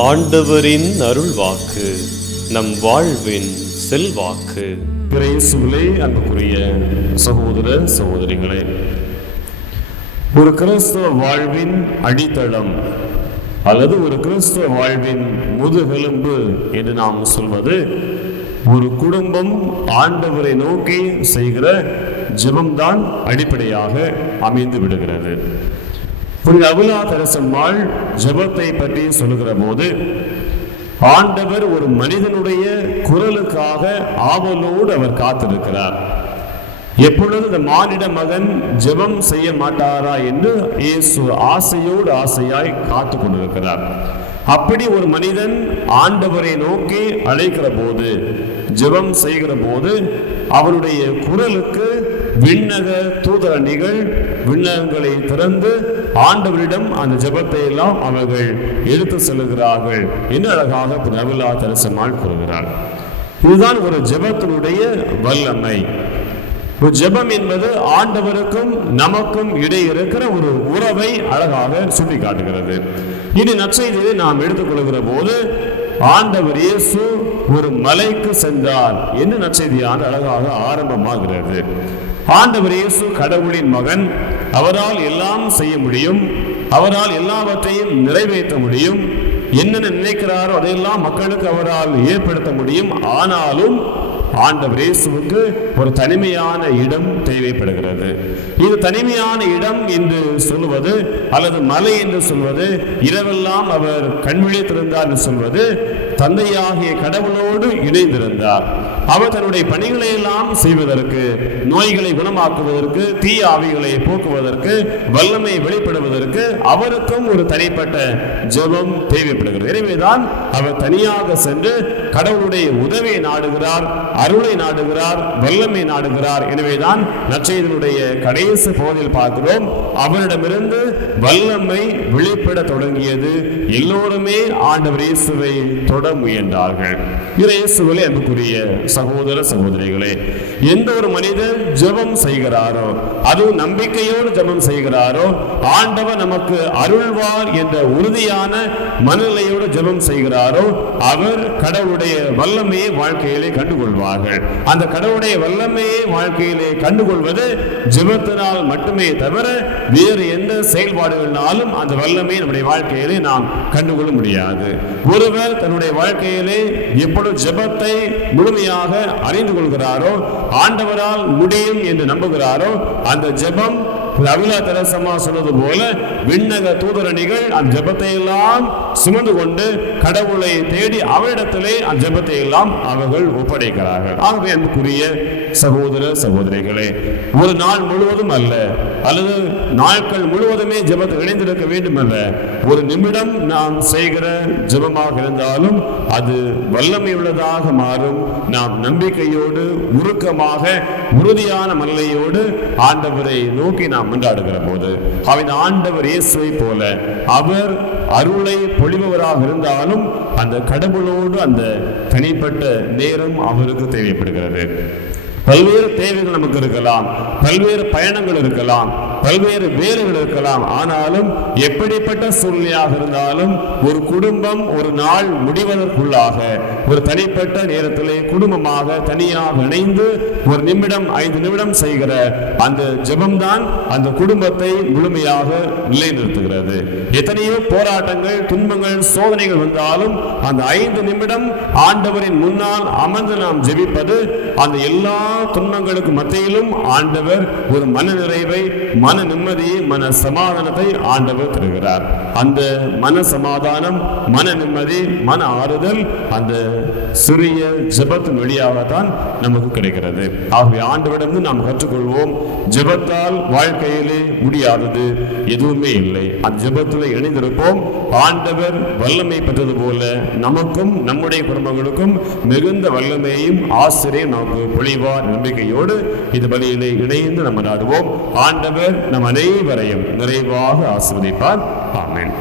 ஆண்டவரின் அருள் வாக்கு நம் வாழ்வின் செல்வாக்கு. பிரேசுவிலே அன்புக்குரிய சகோதர சகோதரிகளே ஒரு கிறிஸ்தவ வாழ்வின் அடித்தளம் அல்லது ஒரு கிறிஸ்தவ வாழ்வின் முதுகெலும்பு என்று நாம் சொல்வது ஒரு குடும்பம் ஆண்டவரை நோக்கி செய்கிற ஜெபம்தான் அடிப்படையாக அமைந்து விடுகிறது. புனித அபுலா தரசம்மாள் பற்றி சொல்லுகிற போது ஆண்டவர் ஒரு மனிதனுடைய குரலுக்காக ஆவலோடு அவர் காத்திருக்கிறார். எப்பொழுது இந்த மானிட மகன் ஜெபம் செய்ய மாட்டாரா என்று இயேசு ஆசையோடு ஆசையாய் காத்து கொண்டிருக்கிறார் அப்படி ஒரு மனிதன் ஆண்டவரை நோக்கி அழைக்கிற போது ஜெபம் செய்கிற போது அவருடைய குரலுக்கு விண்ணக தூதரணிகள் விண்ணகங்களை திறந்து ஆண்டவரிடம் அந்த ஜபத்தை எல்லாம் அவர்கள் எடுத்து செல்கிறார்கள் என்று அழகாக நவிலா தரிசமால் கூறுகிறார். இதுதான் ஒரு ஜெபத்தினுடைய வல்லமை. ஜெபம் என்பது ஆண்டவருக்கும் நமக்கும் இடையே இருக்கிற ஒரு உறவை அழகாக சுட்டி காட்டுகிறது இனி நற்செய்தியை நாம் எடுத்துக்கொள்கிற போது ஆண்டவர் இயேசு ஒரு மலைக்கு சென்றார் என்று நற்செய்தியான அழகாக ஆரம்பமாகிறது. ஆண்டவர் இயேசு கடவுளின் மகன் அவரால் எல்லாம் செய்ய முடியும் அவரால் எல்லாவற்றையும் நிறைவேற்ற முடியும் என்னென்ன நினைக்கிறாரோ அதையெல்லாம் மக்களுக்கு அவரால் ஏற்படுத்த முடியும். ஆனாலும் ஆண்டவர் இயேசுவுக்கு ஒரு தனிமையான இடம் தேவைப்படுகிறது. இது தனிமையான இடம் என்று சொல்லுவது அல்லது மலை என்று சொல்வது இரவெல்லாம் அவர் கண்விழித்திருந்தார் என்று சொல்வது தந்தையாகிய கடவுளோடு இணைந்திருந்தார். அவர் தன்னுடைய பணிகளை எல்லாம் செய்வதற்கு நோய்களை குணமாக்குவதற்கு தீய ஆவிகளை போக்குவதற்கு வல்லமை வெளிப்படுவதற்கு அவருக்கும் ஒரு தனிப்பட்ட ஜெபம் தேவைப்படுகிறது. எனவேதான் அவர் தனியாக சென்று கடவுளுடைய உதவியை நாடுகிறார். அருளை நாடுகிறார் வல்லமை நாடுகிறார். எனவேதான் நற்செய்தனுடைய கடைசி பகுதியில் பார்க்கிறோம். அவரிடமிருந்து வல்லமை வெளிப்பட தொடங்கியது. எல்லோருமே ஆண்டவர் இயேசுவை தொட முயன்றார்கள். இயேசுவிலே அன்புக்குரிய சகோதர சகோதரிகளே எந்த ஒரு மனிதன் ஜெபம் செய்கிறாரோ அதுவும் நம்பிக்கையோடு ஜெபம் செய்கிறாரோ ஆண்டவர் நமக்கு அருள்வார் என்ற உறுதியான மனநிலையோடு ஜெபம் செய்கிறாரோ அவர் கடவுளுடைய வல்லமையை வாழ்க்கையிலே கண்டுகொள்வார். கொள்வார்கள் அந்த கடவுளுடைய வல்லமையை வாழ்க்கையிலே கண்டுகொள்வது ஜெபத்தினால் மட்டுமே தவிர வேறு எந்த செயல்பாடுகள்னாலும் அந்த வல்லமையை நம்முடைய வாழ்க்கையிலே நாம் கண்டுகொள்ள முடியாது. ஒருவர் தன்னுடைய வாழ்க்கையிலே எப்பொழுது ஜெபத்தை முழுமையாக அறிந்து கொள்கிறாரோ ஆண்டவரால் முடியும் என்று நம்புகிறாரோ அந்த ஜெபம் அவிலா தெரசம்மா சொன்னது போல விண்ணக தூதரணிகள் அந்த ஜெபத்தை எல்லாம் சுமந்து கொண்டு கடவுளை தேடி அவரிடத்திலே அந்த ஜெபத்தை எல்லாம் அவர்கள் ஒப்படைக்கிறார்கள். ஆகவே அன்புக்குரிய சகோதர சகோதரிகளே ஒரு நாள் முழுவதும் அல்ல அல்லது நாட்கள் முழுவதுமே ஜபத்தை இணைந்திருக்க வேண்டும் அல்ல ஒரு நிமிடம் நாம் செய்கிற ஜெபமாக இருந்தாலும் அது வல்லமை உள்ளதாக மாறும். நாம் நம்பிக்கையோடு உருக்கமாக உறுதியான மல்லையோடு ஆண்டவரை நோக்கி நாம் மன்றாடுகிற போது அவன் ஆண்டவர் இயேசுவை போல அவர் அருளை பொழிபவராக இருந்தாலும் அந்த கடவுளோடு அந்த தனிப்பட்ட நேரம் அவருக்கு தேவைப்படுகிறது. பல்வேறு தேவைகள் நமக்கு இருக்கலாம். பல்வேறு பயணங்கள் இருக்கலாம். பல்வேறு வேலைகள் இருக்கலாம். ஆனாலும் எப்படிப்பட்ட சூழ்நிலையாக இருந்தாலும் ஒரு குடும்பம் ஒரு நாள் முடிவதற்குள்ளாக ஒரு தனிப்பட்ட நேரத்திலே குடும்பமாக தனியாக இணைந்து ஒரு நிமிடம் ஐந்து நிமிடம் செய்கிற அந்த ஜபம்தான் அந்த குடும்பத்தை முழுமையாக நிலைநிறுத்துகிறது. எத்தனையோ போராட்டங்கள் துன்பங்கள் சோதனைகள் வந்தாலும் அந்த ஐந்து நிமிடம் ஆண்டவரின் முன்னால் அமர்ந்து நாம் ஜெபிப்பது அந்த எல்லா துன்பங்களுக்கு மத்தியிலும் ஆண்டவர் ஒரு மன நிறைவை மன நிம்மதியை மன சமாதானத்தை ஆண்டவர் தருகிறார். அந்த மன சமாதானம் மன நிம்மதி மன ஆறுதல் அந்த சிறிய வழியாக வழியாகத்தான் நமக்கு கிடைக்கிறது. ஆகவே ஆண்டவிடம் நாம் கற்றுக்கொள்வோம் ஜெபத்தால் வாழ்க்கையிலே முடியாதது எதுவுமே இல்லை. அந்த ஜெபத்தில் இணைந்திருப்போம். ஆண்டவர் வல்லமை பெற்றது போல நமக்கும் நம்முடைய குடும்பங்களுக்கும் மிகுந்த வல்லமையும் ஆசிரியம் நமக்கு பொழிவார் நம்பிக்கையோடு இது வழியிலே இணைந்து நம்ம நாடுவோம். ஆண்டவர் நம் அனைவரையும் நிறைவாக ஆசிர்வதிப்பார். ஆமேன்.